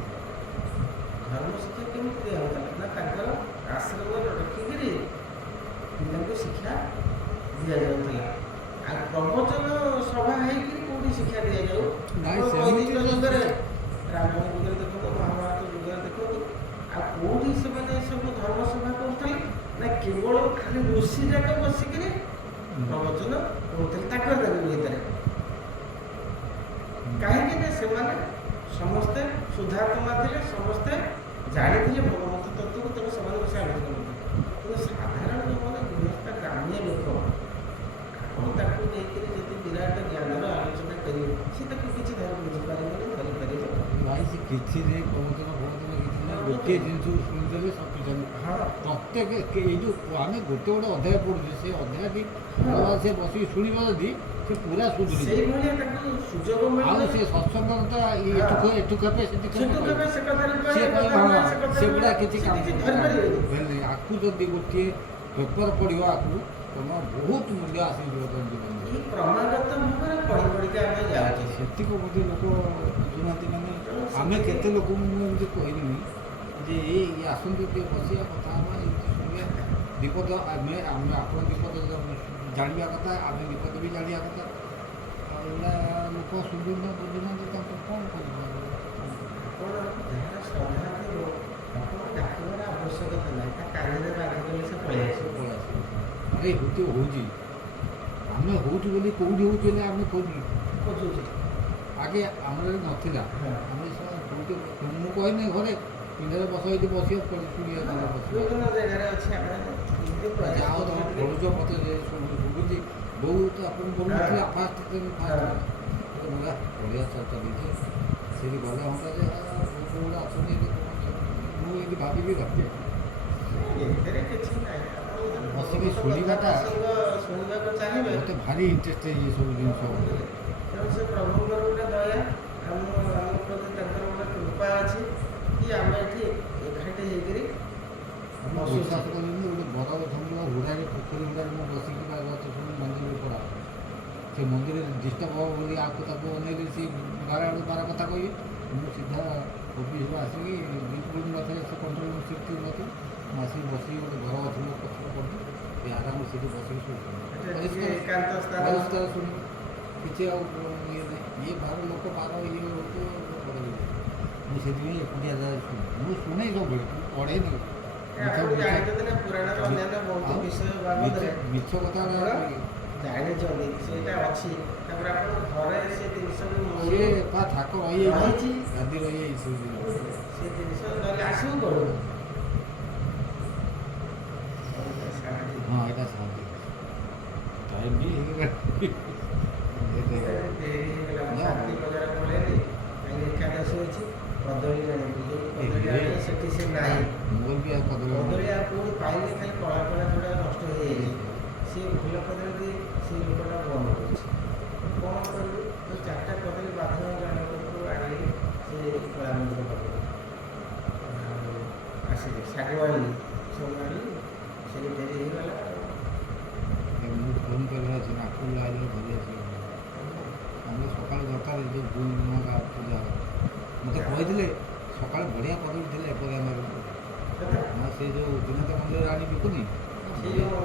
ଧର୍ମ ଶିକ୍ଷା କେମିତି ଦିଆହେଉଥିଲା ନା ତାଙ୍କର ଆଶ୍ରମରେ ରଖିକିରି ପିଲାଙ୍କୁ ଶିକ୍ଷା ଦିଆଯାଉଥିଲା ଆଉ ପ୍ରବଚନ ସଭା ହେଇକିରି କେଉଁଠି ଶିକ୍ଷା ଦିଆଯାଉ ବୈଦିକ ଯୁଗରେ ରାମାୟଣ ଯୁଗରେ ଦେଖନ୍ତୁ ମହାଭାରତ ଯୁଗରେ ଦେଖନ୍ତୁ ଆଉ କେଉଁଠି ସେମାନେ ସବୁ ଧର୍ମସଭା କରୁଥିଲେ ନା କେବଳ ଖାଲି ଋଷି ଯାକ ବସିକିରି ପ୍ରବଚନ କରୁଥିଲେ ତାଙ୍କର ଦେବୀ ଭିତରେ କାହିଁକି ନା ସେମାନେ ସମସ୍ତେ ଶୁଦ୍ଧାତ୍ମା ଥିଲେ ସମସ୍ତେ ଜାଣିଥିଲେ ଭଗବତ ତତ୍ତ୍ୱକୁ ତେଣୁ ସେମାନେ ବସି ଆଲୋଚନା କରୁଥିଲେ କିନ୍ତୁ ସାଧାରଣ ଯେଉଁମାନେ ଗୃହସ୍ଥ ଗ୍ରାମ୍ୟ ଲୋକ ଆପଣ ତାକୁ ନେଇକରି ଯଦି ବିରାଟ ଜ୍ଞାନର ଆଲୋଚନା କରିବେ ସେ ତାକୁ କିଛି ବୁଝିପାରିବେନି ଧରିପାରିବେ ଭାଇ ସେ କିଛି ନେଇ ପ୍ରବଚନ କିଛି ନାହିଁ ଗୋଟିଏ ଜିନିଷକୁ ଶୁଣିଦେଲେ ସଫିସିଏଣ୍ଟ ହଁ ପ୍ରତ୍ୟେକ ଏଇ ଯେଉଁ ଆମେ ଗୋଟେ ଅଧ୍ୟାୟ ପଢ଼ୁଛେ ସେ ଅଧ୍ୟାୟଟି ସେ ବସିକି ଶୁଣିବ ଯଦି ସେ ପୁରା ସୁଧୁରି ସେଇଭଳିଆ ତାକୁ ସୁଯୋଗ ଆଉ ସେ ସତ୍ସଙ୍ଗ ତ ଏଠୁ ଖେପେ ସେଠି ସେଗୁଡ଼ା କିଛି କାମ ଆକୁ ଯଦି ଗୋଟିଏ ପେପର ପଢ଼ିବ ଆଗକୁ ତୁମ ବହୁତ ମୂଲ୍ୟ ଆସିଯିବ ତୁମ ଜୀବନରେ। ଏଇ କ୍ରମାଗତ ଭାବରେ ପଢ଼ି ପଢ଼ିକା ଆମେ ଯାଉଛେ। ସେତିକି ବୋଧେ ଲୋକ ବୁଝୁନାହାନ୍ତି। ମାନେ ଆମେ କେତେ ଲୋକଙ୍କୁ ମୁଁ ଏମିତି କହିଲିନି ଯେ ଏଇ ଆସନ୍ତୁ ଟିକେ ବସିବା କଥା ହେବା ଏମିତି ଶୁଣିବା ବିପଦ ଆମେ ଆପଣ ବିପଦ ଜାଣିବା କଥା, ଆମେ ବିପଦ ବି ଜାଣିବା କଥା। ଆଉ ଏଇଟା ଲୋକ ଶୁଣିନା ବୁଝୁନାହାନ୍ତି, ତାଙ୍କୁ କ'ଣ କରିପାରିବେ? ଆପଣ ଯାହାର ଶ୍ରଦ୍ଧା ଥିବ ଆପଣ ଡାକିବାର ଆବଶ୍ୟକତା ନାହିଁ, ତା କାନରେ ବାଜିଗଲେ ସେ ପଳେଇ ଆସିବ। ଆରେ ହେଉଛି ଆମେ ହେଉଛୁ ବୋଲି କେଉଁଠି ହେଉଛୁ ବୋଲି ଆମେ ଖୋଜୁଛୁ। ଖୋଜୁଛି ଆଗେ ଆମର ନଥିଲା। ହଁ। ଆମେ କେଉଁଠି ମୁଁ କହିନି ଘରେ ପିଣ୍ଡାରେ ବସ ଏଇଠି ବସିବ ଶୁଣିବା ବସିବ। ବିଭିନ୍ନ ଜାଗାରେ ଅଛି ଆମେ ଯାହା ହଉ ତମେ ପଢ଼ୁଛ ମୋତେ ଶୁଭୁଛି। ବୋଉ ତ ଆପଣ ପଢ଼ୁନଥିଲା ଫାଷ୍ଟ ବଢ଼ିଆ ଚାଲିଛି। ସେଇଠି ଗଲେ ହୁଅନ୍ତା ଯେ ବୋଉ ଅଛନ୍ତି ମୁଁ ଏମିତି ଭାବିବି ଭାବିବି ଏଥିରେ କିଛି ନାହିଁ। ଆପଣ ବସିକି ଶୁଣିବାଟା ଶୁଣିବାକୁ ଚାହିଁବେ ମୋତେ ଭାରି ଇଣ୍ଟରେଷ୍ଟ ଇଏ ସବୁ ଜିନିଷ। ତେଣୁ ସେ ପ୍ରଭୁଙ୍କର ଗୋଟେ ଦୟା, ଆମ ପ୍ରତି ତାଙ୍କର ଗୋଟେ କୃପା ଅଛି କି ଆମେ ଏଠି ଏକାଠି ହେଇକରି ବିଶ୍ୱାସ କରିନି ଗୋଟେ ବଡ଼ ଧରିବ ହୁଡ଼ାରେ ପୋଖରୀ ହୁଡ଼ାରେ ମୁଁ ବସିକି ଗଛ ଶୁଣି ମନ୍ଦିରରେ ପଢ଼ା। ସେ ମନ୍ଦିରରେ ଡିଷ୍ଟର୍ବ ହେବ ବୋଲି ଆକୁ ତାକୁ ଅନେଇଲେ ସେ ବାର ଆଡ଼ୁ ବାର କଥା କହିବେ। ମୁଁ ସିଧା ଅଫିସରୁ ଆସିକି ବିଲକୁଲ ନଥାଏ, ସେ କଣ୍ଟ୍ରୋଲ ରୁମ୍ ସିଟ୍ ନଥାଏ। ମୁଁ ଆସିକି ବସିକି ଗୋଟେ ଘର ଅଛି ମୋ ପଛରେ ପଡ଼ିଛି, ସେ ଆରାମରେ ସେଠି ବସିକି ପରିଷ୍କାର ଶୁଣିବ। କିଛି ଆଉ ଇଏ ନାହିଁ। ଇଏ ବାର ଲୋକ ବାର ଇଏ ହେଉଛି ମୁଁ ସେଥିପାଇଁ ଏକୁଟିଆ ଶୁଣେ। ମୁଁ ଶୁଣେ ସବୁବେଳେ, ମୁଁ ପଢ଼େନି। ଜାଣିଛନ୍ତି ନା ପୁରାଣର ଅନ୍ୟାନ୍ୟ ବହୁତ ବିଷୟ ବାବଦରେ ମିଛ କଥା ଜାଣିଛନ୍ତି ସେଇଟା ଅଛି। ତାପରେ ଆପଣ ଘରେ ସେ ଜିନିଷକୁ ସିଏ ତା ଥାକ ରହିଯାଇଛି, ରହିଛି ଗାଦି ରହିଯାଇଛି ସେ ଜିନିଷ ଧରି ଆସିବୁ କରୁ। ହଁ ଏଇଟା ସାହାଯ୍ୟ ଟାଇମ୍ ବି ହେଇଗଲା। ଶାନ୍ତି ବଜାର ପଳେଇଲି, କାଲି ଏକାଦଶୀ ଅଛି। କଦଳୀ ଆଣିବି, କଦଳୀ ଆଣିଲେ ସେଠି ସେ ନାହିଁ। ମୋର ବି ଆଉ କଦଳୀ ଆଉ କେଉଁଠି ପାଇଲେ ଖାଲି କଳା କଳା ଯୋଉଟା ନଷ୍ଟ ହେଇଯାଇଛି। ସିଏ ଭଲ କଦଳୀ ଦେଇ ସେ ଲୋକଟା ବନ୍ଦ କରୁଛି। କ'ଣ କରିବି? ଯୋଉ 4ଟା କଦଳୀ ବାଧ୍ୟ ଜଣକୁ ଆଣିଲି ସେ କଳା ମନ୍ଦିର ପାଖରୁ ଆସିଲି, ଶାଗ ଆଣିଲି, ସବୁ ଆଣିଲି, ସେଠି ଡେରି ହେଇଗଲା। ମୁଁ ଫୋନ୍ କରିବା ଅଛି ନାଗପୁର ଆଇଲେ ଧରି ଆସିବ। ଆମେ ସକାଳୁ ଦରକାର ଯେଉଁ ଭୁଲ ପୂଜା ମୋତେ କହିଥିଲେ ସକାଳେ ବଢ଼ିଆ କଦଳୀ ଥିଲେ ଏପରି ଆମର ହଁ ସେ ଯେଉଁ ଦିନତା ମନ୍ଦିରରେ ଆଣି ବିକୁନି ସେ ଯେଉଁ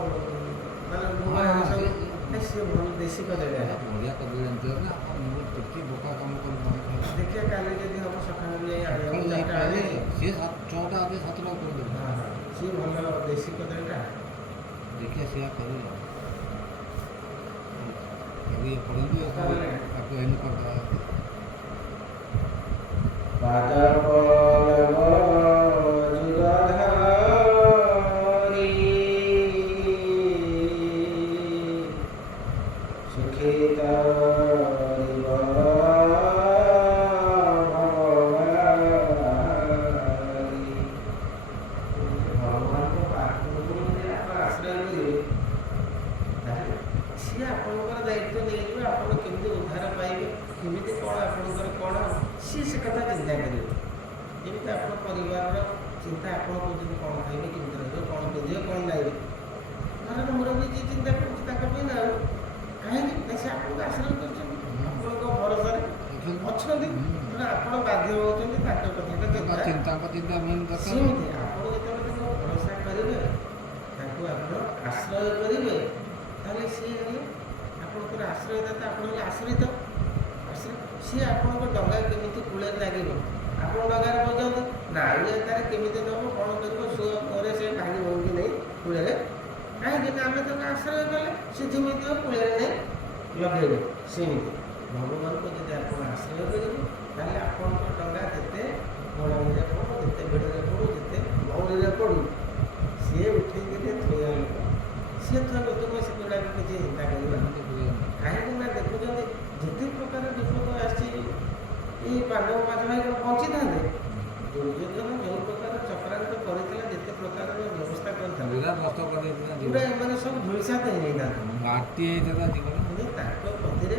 ସେ ଭଲ ଦେଶୀ କଦଳୀ ବଢ଼ିଆ କଦଳୀ ଆଣିଥିଲେ ନା। ମୁଁ ଟିକେ ବୋକା କାମ କରି ଦେଖିବା କାଲି ଯଦି ହେବ ସକାଳୁ ଯାଇ ଆଣିବାକୁ। ସିଏ 6ଟା ଅଧେ 7ଟା କରିଦେବେ। ସିଏ ଭଲ ଦେଶୀ କଦଳୀଟା ଦେଖିବା ସେୟା କରିବା। ଇଏ ପଢ଼ନ୍ତୁ ତାକୁ ଏମିତି କରିଦେବା। ସିଏ ଆପଣଙ୍କର ଦାୟିତ୍ୱ ନେଇଯିବେ। ଆପଣ କେମିତି ଉଦ୍ଧାର ପାଇବେ, କେମିତି କ'ଣ ଆପଣଙ୍କର କ'ଣ ସିଏ ସେ କଥା ଚିନ୍ତା କରିବେ। ଯେମିତି ଆପଣ ପରିବାରର ଚିନ୍ତା, ଆପଣ କହୁଛନ୍ତି କ'ଣ ଖାଇବେ, କେମିତି ରହିବେ, କ'ଣ ପିନ୍ଧିବେ, କ'ଣ ନାଇବେ। ଘରର ମୁରବୀ ଯିଏ ଚିନ୍ତା କରୁଛି ତାଙ୍କ ପାଇଁ ନା। ଆଉ କାହିଁକି ନା ସେ ଆପଣଙ୍କୁ ଆଶ୍ରୟ କରିଛନ୍ତି, ଆପଣଙ୍କ ଭରସାରେ ଅଛନ୍ତି। ତେଣୁ ଆପଣ ବାଧ୍ୟ ହେଉଛନ୍ତି ତାଙ୍କ କଥାଟା ଚିନ୍ତା ମେନ୍ କଥା। ସେମିତି ଆପଣ ଯେତେବେଳେ ତାଙ୍କୁ ଭରସା କରିବେ, ତାଙ୍କୁ ଆପଣ ଆଶ୍ରୟ କରିବେ, ତାହେଲେ ସିଏ ହେଲେ ଆପଣଙ୍କର ଆଶ୍ରୟଦାତା, ଆପଣ ହେଲେ ଆଶ୍ରିତ। ସିଏ ଆପଣଙ୍କ ଡଙ୍ଗା କେମିତି କୂଳରେ ଲାଗିବ, ଆପଣ ଡଙ୍ଗାରେ ବଜାନ୍ତୁ ନାଇଁ ତାର କେମିତି ନେବ, କ'ଣ କରିବ, ସୁଅ ପରେ ସେ ଭାଙ୍ଗିବ କି ନେଇ କୂଳରେ। କାହିଁକି ନା ଆମେ ତାଙ୍କୁ ଆଶ୍ରୟ କଲେ ସେ ଯେମିତି କୂଳରେ ନେଇ ଲଗେଇବେ। ସେମିତି ଭଗବାନଙ୍କୁ ଯଦି ଆପଣ ଆଶ୍ରୟ କରିବେ, ତାହେଲେ ଆପଣଙ୍କ ଡଙ୍ଗା ଯେତେ ଗରମରେ ପଡ଼ୁ, ଯେତେ ଭିଡ଼ରେ ପଡ଼ୁ, ଯେତେ ଲହରୀରେ ପଡ଼ୁ, ସିଏ ଉଠେଇକିରି ଥୋଇବା ଲୋକ। ସିଏ ଥୋଇବା ତୁମେ ସେଗୁଡ଼ାକ କିଛି ଚିନ୍ତା କରିବା। କାହିଁକି ନା ଦେଖୁଛନ୍ତି ଯେତେ ପ୍ରକାର ବିପଦ ଆସିଛି, ଏଇ ପାଣ୍ଡବ ପାଞ୍ଚ ଭାଇ କ'ଣ ବଞ୍ଚିଥାନ୍ତେ? ଦୁର୍ଯ୍ୟୋଧନ ଯେଉଁ ପ୍ରକାର ଚକ୍ରାନ୍ତ କରିଥିଲା, ଯେତେ ପ୍ରକାରର ବ୍ୟବସ୍ଥା କରିଥିଲା, ପୁରା ଏମାନେ ସବୁ ଧୂଳିସାତ ହେଇଯାଇଥାନ୍ତେ। ମାଟି ହେଇଥିଲା ଜୀବନ। କିନ୍ତୁ ତାଙ୍କ ପ୍ରତିରେ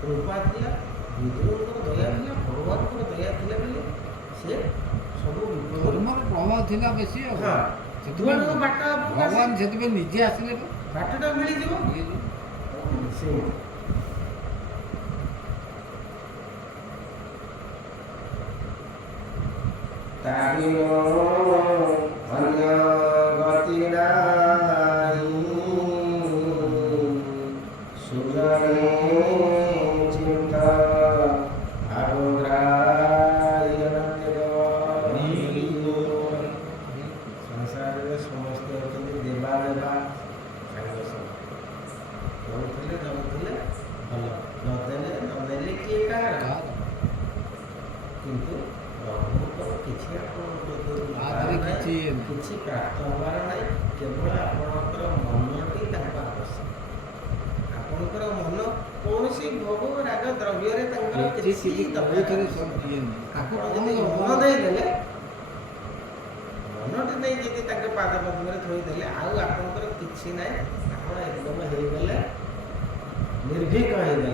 କୃପା ଥିଲା, ବିଦ୍ରୋହଙ୍କର ଦୟା ଥିଲା, ଭଗବାନଙ୍କର ଦୟା ଥିଲା ବୋଲି ସେ ସବୁ ଧର୍ମର ପ୍ରଭାବ ଥିଲା ବେଶୀ ଆଉ। ହଁ, ଯୁଆଡ଼କୁ ବାଟ ଆପଣଙ୍କୁ ଭଗବାନ ଆସେ ସେଥିପାଇଁ ନିଜେ ଆସିଲେ ତ ବାଟଟା ମିଳିଯିବ ସେମିତି। ତାରି ଅନ୍ୟ ଗତି ନାହିଁ ସୁଜନେ ଚିନ୍ତ ସଂସାରରେ ସମସ୍ତେ ଅଛନ୍ତି ଦେବା ଦେବା ସାଙ୍ଗ ସବୁ ରହୁଥିଲେ ଜଗୁଥିଲେ ଭଲ ନଦେଲେ ନଦେଲେ କିଏ କାହାର କିନ୍ତୁ ପ୍ରଭୁଙ୍କର କିଛି ଆଧିରେ କିଛି କିଛି ପ୍ରାପ୍ତ ହେବାର ନାହିଁ କେବଳ ଆପଣଙ୍କର ମନଟି ତାଙ୍କ ଆବଶ୍ୟକ ଆପଣଙ୍କର ମନ କୌଣସି ଭୋଗ ରାଗ ଦ୍ରବ୍ୟରେ ତାଙ୍କର କିଛି ଦରକାର ନାହିଁ। ଆପଣ ଯଦି ମନ ଦେଇଦେଲେ ମନଟି ନେଇ ଯଦି ତାଙ୍କ ପାଦ ପଦ୍ମରେ ଥୋଇଦେଲେ ଆଉ ଆପଣଙ୍କର କିଛି ନାହିଁ ଆପଣ ଏକଦମ ହେଇଗଲେ ନିର୍ଭୀକ ହେଇଗଲେ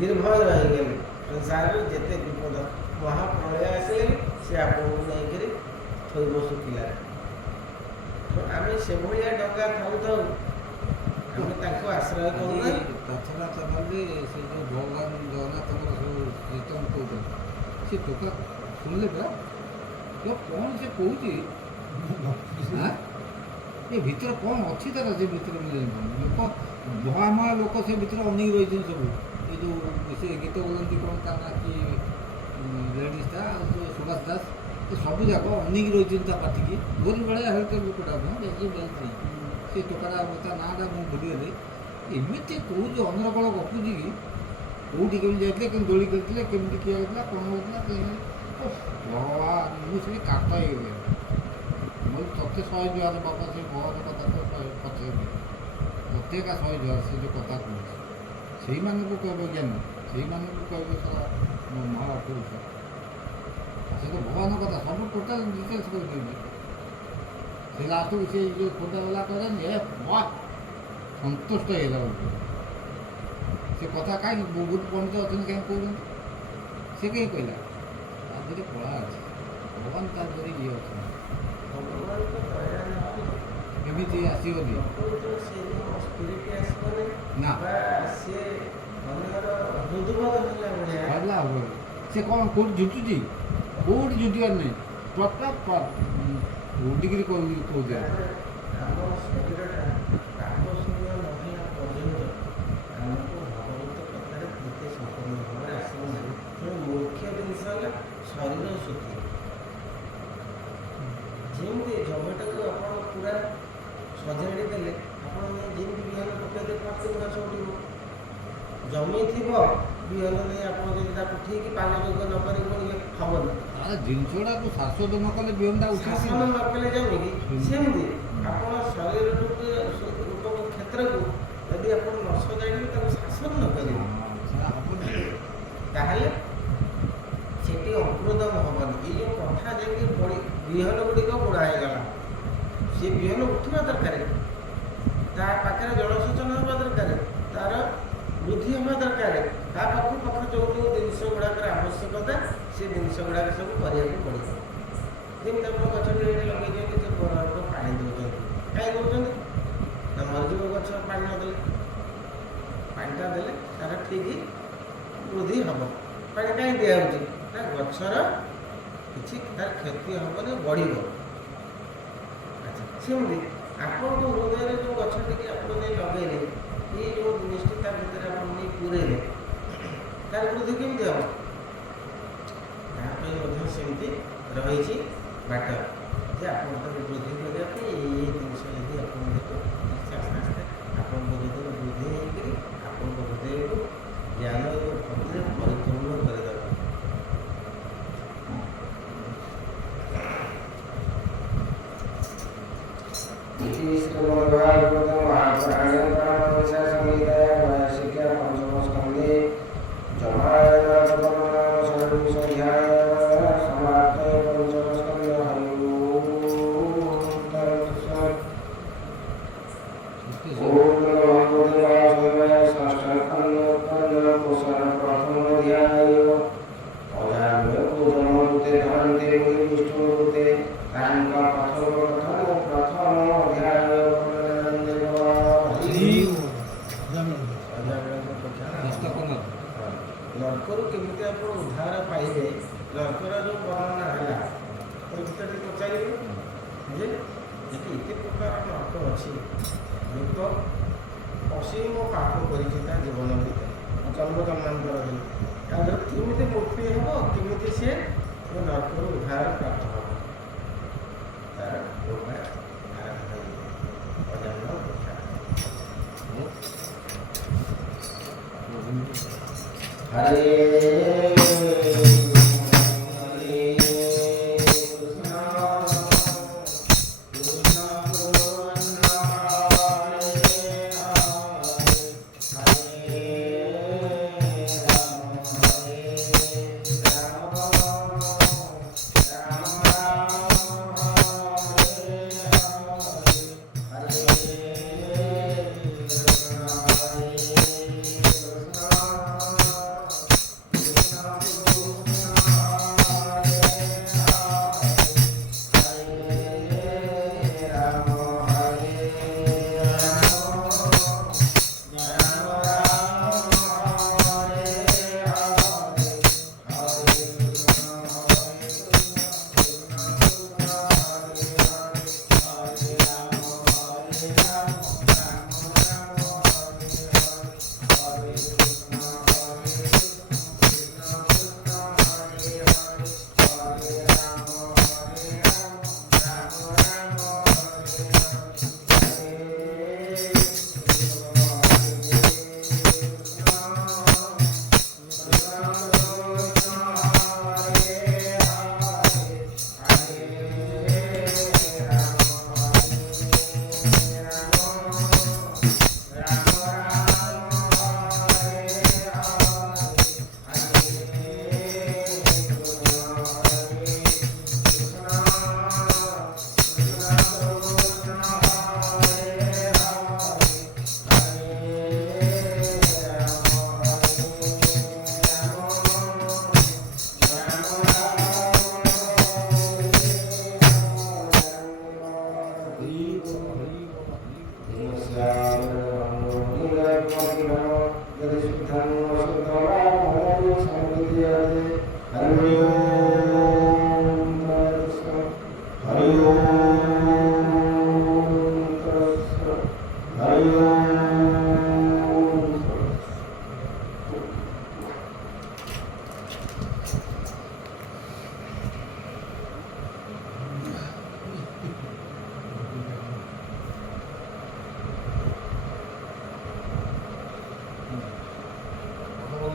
ନିର୍ଭୟ ରହିଗଲେ ସଂସାରରେ ଯେତେ ବିପଦ ମହାପ୍ରଳୟ ଆସିଲେ ସେ ଆପଣଙ୍କୁ ନେଇକରି ଥୋଇବ ଶୁଖିଲାରେ। ଆମେ ସେଭଳିଆ ଡଙ୍ଗା ଥାଉ ଥାଉ ଆମେ ତାଙ୍କୁ ଆଶ୍ରୟ କରୁନା। ତାଛଡ଼ା ଚାଲେ ସେ ଯେଉଁ ଭଗବାନ ଜଗନ୍ନାଥଙ୍କର ସବୁ କୀର୍ତ୍ତନ କହୁଛନ୍ତି ସେ ଟୋକା ଶୁଣିଲେ ପରା କ'ଣ ସେ କହୁଛି ଏ ଭିତରେ କ'ଣ ଅଛି ତାର ସେ ଭିତରେ ମୁଁ ଜାଣିପାରୁନି। ଲୋକ ମହାମହା ଲୋକ ସେ ଭିତରେ ଅନେକ ରହିଛନ୍ତି ସବୁ ଏ ଯେଉଁ ସେ ଗୀତ ବୋଲନ୍ତି କ'ଣ ତା ନା କି ଲେଡ଼ିଜ୍ଟା ଆଉ ଯେଉଁ ସୁଭାଷ ଦାସ ଏ ସବୁ ଯାକ ଅନେକ ରହିଛନ୍ତି ତା ପାଟିକି ଭୋଜି ଭଳିଆ ହେଉଥିବ ଲୋକଟା ବେଶୀ ବେଶୀ ସେ ଟୋକାଟା ତା ନାଁଟା ମୁଁ ଭୁଲିଗଲି ଏମିତି କହୁଛି ଅନର୍ଗଳ ଗପୁଛି କି କେଉଁଠି କେମିତି ଯାଇଥିଲେ କେମିତି ଦୋଳି ଖେଳିଥିଲେ କେମିତି କିଏ ହେଉଥିଲା କ'ଣ ହେଉଥିଲା ଭଗବାନ ମୁଁ ସେଠି କାଠ ହେଇଗଲି। ମୁଁ ତତେ 100 ଜୁହାର ବାପା ସେ ଭଗବାନ କଥା ତ ପଚାରିବି ତତେ ଏକା 100 ଜୁହାର ସେ ଯେଉଁ କଥା କହୁଛି ସେଇମାନଙ୍କୁ କହିବ ଜ୍ଞାନ ସେଇମାନଙ୍କୁ କହିବ ସାରା ମହାପୁରୁଷ ସେ ତ ଭଗବାନ କଥା ସବୁ ଟୋଟାଲ ଡିଟେଲ୍ସ କରିଦେବି ସେ ଲାଷ୍ଟକୁ ସେ ଯେଉଁ ଖୋଟା ଗଲା କରେନି ଏ ସନ୍ତୁଷ୍ଟ ହେଇଗଲା ଗୋଟେ ସେ କଥା କାହିଁକି ବହୁତ ପଣ୍ଡିତ ଅଛନ୍ତି କାହିଁକି କହୁଛନ୍ତି ସେ କାହିଁକି କହିଲା ତା ଦେହରେ କଳା ଅଛି ଭଗବାନ ତା ଦେହରେ ଇଏ ଅଛନ୍ତି କେମିତି ଆସିବନି ନା ହେଲା ହବ ସେ କ'ଣ କେଉଁଠି ଜୁଟୁଛି କେଉଁଠି ଜୁଟିବାର ନାହିଁ ପ୍ରତାପ ଉଡ଼ିକିରି କହୁଛି ଆମ ଶରୀରଟା ଆବଶ୍ୟକୀୟ ନହେଲା ପର୍ଯ୍ୟନ୍ତ ଆମକୁ ଭଗବତ କଥାରେ ଏତେ ସମ୍ପୂର୍ଣ୍ଣ ଭାବରେ ଆସିବ ନାହିଁ। ତେଣୁ ମୁଖ୍ୟ ଜିନିଷ ହେଲା ଶରୀର ଶୁଦ୍ଧି। ଯେମିତି ଜମିଟାକୁ ଆପଣ ପୁରା ସଜାଡ଼ି ଦେଲେ ଆପଣ ଯେମିତି ବିହନ ପକାଇଲେ ପ୍ରତ୍ୟେକ ଗଛ ଉଠିବ ଜମି ଥିବ ବିହନ ନେଇ ଆପଣ ଯଦି ତାକୁ ଠିକ୍ ପାନ ଯୋଗ ନ କରିବ ହେବନି ଜିନିଷଟାକୁ ଶାଶ୍ୱତ ନ କଲେ ବିହନଟା ଶାସନ ନ କଲେ ଜମିକି ସେମିତି ଆପଣ ଶରୀରକୁ କ୍ଷେତ୍ରକୁ ଯଦି ଆପଣ ନ ସଜାଡ଼ିବେ ତାକୁ ଶାସନ ନ କରିବେ ତାହେଲେ ସେଠି ଅଙ୍କୁରୋଦମ ହେବନି। ଏଇ ଯେଉଁ କଥା ଯାଇକି ବିହନ ଗୁଡ଼ିକ ବୁଢ଼ା ହେଇଗଲା ସେ ବିହନ ଉଠିବା ଦରକାର ତା ପାଖରେ ଜଳସେଚନ ହେବା ଦରକାର ତାର ବୃଦ୍ଧି ହେବା ଦରକାର ତା ପାଖକୁ ଯେଉଁ ଯେଉଁ ଜିନିଷ ଗୁଡ଼ାକର ଆବଶ୍ୟକତା ସେ ଜିନିଷ ଗୁଡ଼ାକ ସବୁ କରିବାକୁ ପଡ଼ିବ। ଯେମିତି ଆପଣ ଗଛଟି ଏଇଠି ଲଗେଇଛନ୍ତି ସେ ପାଣି ଦେଉଛନ୍ତି କାହିଁ ଦେଉଛନ୍ତି ନା ମରିଯିବ ଗଛ ପାଣି ନଦେଲେ ପାଣିଟା ଦେଲେ ତାର ଠିକ୍ ବୃଦ୍ଧି ହେବ। ପାଣି କାହିଁ ଦିଆହେଉଛି ନା ଗଛର କିଛି ତାର କ୍ଷତି ହେବନି ବଢ଼ିବ। ଆଚ୍ଛା ସେମିତି ଆପଣଙ୍କ ହୃଦୟରେ ଯେଉଁ ଗଛଟିକି ଆପଣ ନେଇ ଲଗେଇଲେ ଏଇ ଯେଉଁ ଜିନିଷଟି ତା ଭିତରେ ଆପଣ ନେଇ ପୁରେଇଲେ ତାର ବୃଦ୍ଧି କେମିତି ହେବ ତା ପାଇଁ ମଧ୍ୟ ସେମିତି ରହିଛି ବାଟ ଯେ ଆପଣ ତାକୁ ବୃଦ୍ଧି କରିବା ପାଇଁ ଏଇ ଜିନିଷ ଯଦି ଆପଣ ଦେବେ ଆସ୍ତେ ଆସ୍ତେ ଆପଣଙ୍କ ହୃଦୟ ବୃଦ୍ଧି ହେଇକରି ଆପଣଙ୍କ ହୃଦୟକୁ ଜ୍ଞାନ ଏବଂ ଭକ୍ତିରେ ପରିପୂର୍ଣ୍ଣ କରିଦେବ। ଶ୍ରୀମଦ୍ଭାଗବତ ମହାପୁରାଣେ ପରମହଂସ ସଂହିତାୟ ଶିକ୍ଷା ପଞ୍ଚମ ସ୍କନ୍ଧେ ଜମାଧ୍ୟାୟ ସମାପ୍ତ ପଞ୍ଚମ ସ୍କନ୍ଧ ষষ্ঠ ଆପଣ ଉଦ୍ଧାର ପାଇବେ ନର୍କର ଯେଉଁ ବର୍ଣ୍ଣନା ହେଲା ଏ ଭିତରେ ପଚାରିବେ ଯେ ଏଠି ଏତେ ପ୍ରକାର ନର୍କ ଅଛି ଲୋକ ଅସୀମ ପାପ କରିଛି ତା ଜୀବନ ଭିତରେ ଜନ୍ମ ଜନ୍ମାନ୍ତର ହେଇ ତାଙ୍କର କେମିତି ମୁକ୍ତି ହେବ କେମିତି ସେ ନର୍କରୁ ଉଦ୍ଧାର ପ୍ରାପ୍ତ ହେବ ତାର ଉପାୟ ଆରମ୍ଭ ହେଇଯିବ ଅଜାନ କଥା ହରେ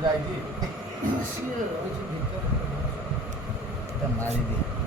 ଯାଇଛି ସିଏ ରହିଛି ଭିତରେ ମାରିଦିଏ